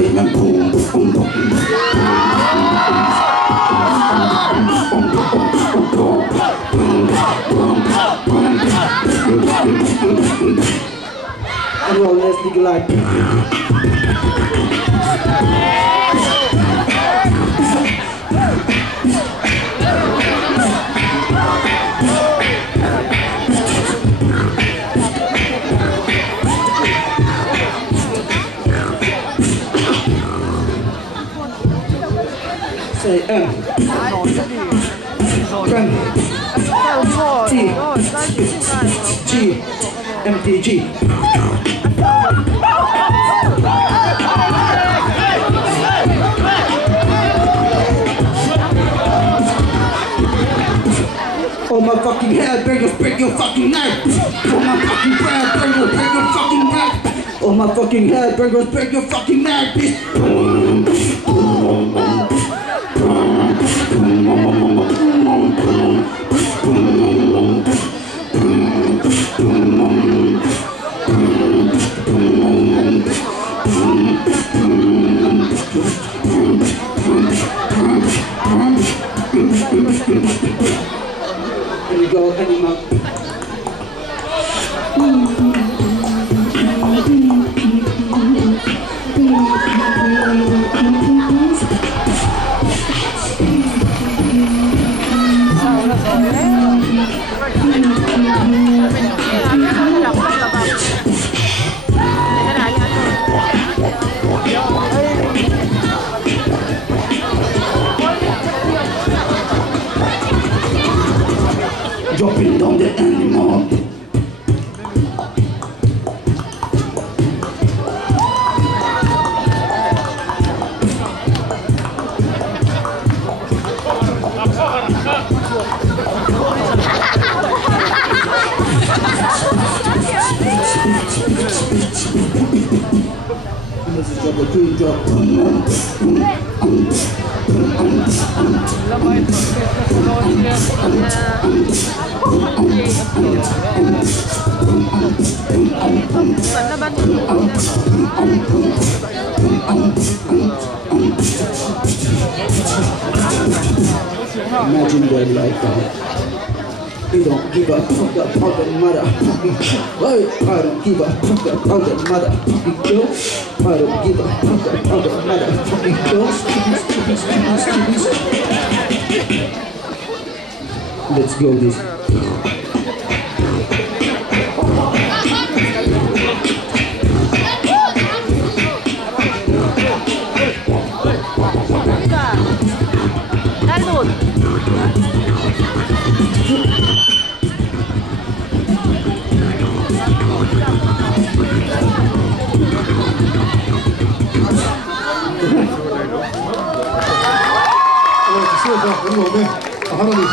거리면 붕붕붕붕 Everyone, let's take a light. Say M T G MTG Oh my fucking head, break your fucking neck. Oh my fucking head, break your fucking neck. Oh my fucking head, break your fucking neck, bitch. Here we go, animal. Dropping down the animal. This is drop a green drop. Imagine that like that. We don't give a fuck about the motherfucking kill. I don't give a fuck about the motherfucking kill. I don't give a fuck about the motherfucking kills. Let's go this. 하나님